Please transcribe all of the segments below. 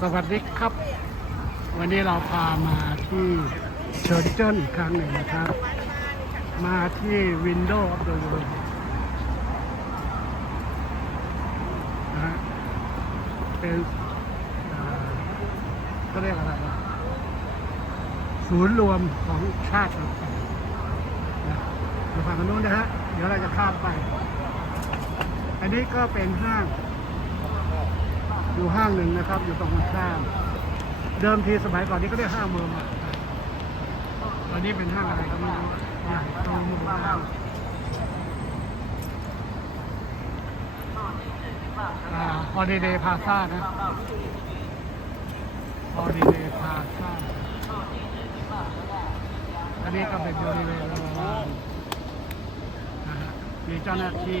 สวัสดีครับ วันนี้เราพามาที่เชิญเจิ้นอีกครั้งหนึ่งนะครับ มาที่ Windows of the World นะฮะเป็นอ่าเรียกอะไรวะศูนย์รวมของชาติต่างๆนะอยู่ฝั่งนู้นนะฮะ เดี๋ยวเราจะข้ามไป อันนี้ก็เป็นห้าง อยู่ห้างหนึ่งนะครับ อยู่ตรงข้ามเดิมทีสมัยก่อนนี้ก็เรียกห้างเมืองตอนนี้เป็นห้างอะไรก็ไม่รู้ใหญ่โตมโหฬารอ่าฮอลิเดย์พาซ่านะฮอลิเดย์พาซ่าอันนี้ก็เป็นบริเวณมีเจ้าหน้าที่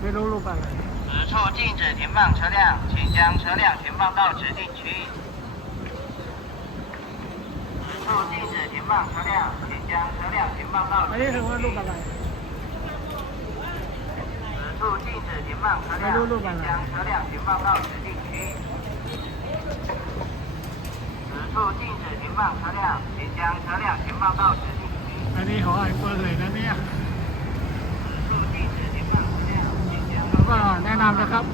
此处禁止停放车辆，请将车辆停放到指定区域。此处禁止停放车辆，请将车辆停放到指定区域。此处禁止停放车辆，请将车辆停放到指定区域。此处禁止停放车辆，请将车辆停放到指定区域。你好，过来那边。 นำนะครับ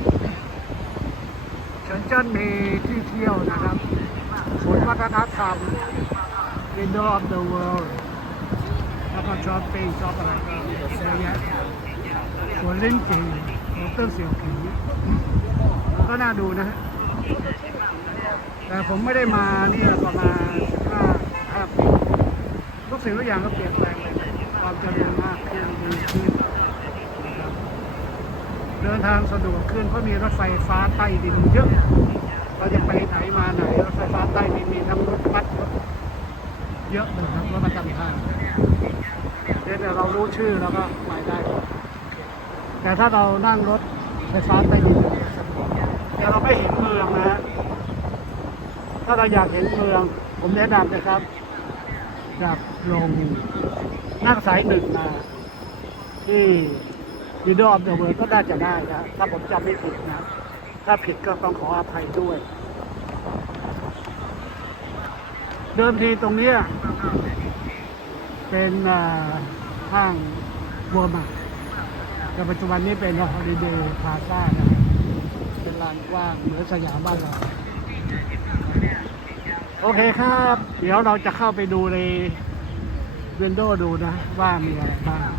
เฉินเจิ้นมีที่เที่ยวนะครับศูนย์วัฒนธรรม Window of the World แล้วก็ช้อปปิ้งช้อปอะไรก็เยอะแยะสวนเลิ้นจี่โรเตอร์เสี่ยวผิงก็น่าดูนะฮะแต่ผมไม่ได้มาเนี่ยประมาณห้าห้าปีทุกสิ่งทุกอย่างก็เปลี่ยนแปลงไปความเจริญมากขึ้นดีขึ้น เดินทางสะดวกขึ้นเพราะมีรถไฟฟ้าใต้ดินเยอะเราจะไปไหนมาไหนรถไฟฟ้าใต้ดินมีทั้งรถบัสรถเยอะเลยครับรถประจำทางเดี๋ยวเรารู้ชื่อเราก็ไปได้ แต่ถ้าเรานั่งรถไฟฟ้าใต้ดินแต่เราไม่เห็นเมืองนะฮะถ้าเราอยากเห็นเมือง ผมแนะนำนะครับจากลงนั่งสายหนึ่งมาที่ ยูดอมเดอะเวิร์ก็น่าจะได้นะถ้าผมจำไม่ผิดนะ ถ้าผิดก็ต้องขออภัยด้วย เดิมทีตรงเนี้ยเป็นอ่าห้างวัวหมักแต่ปัจจุบันนี้เป็นฮอลิเดย์พาซ่านะเป็นลานกว้างเหมือนสยามบ้านเรา โอเคครับ เดี๋ยวเราจะเข้าไปดูในวินโดว์ดูนะ ว่ามีอะไรบ้าง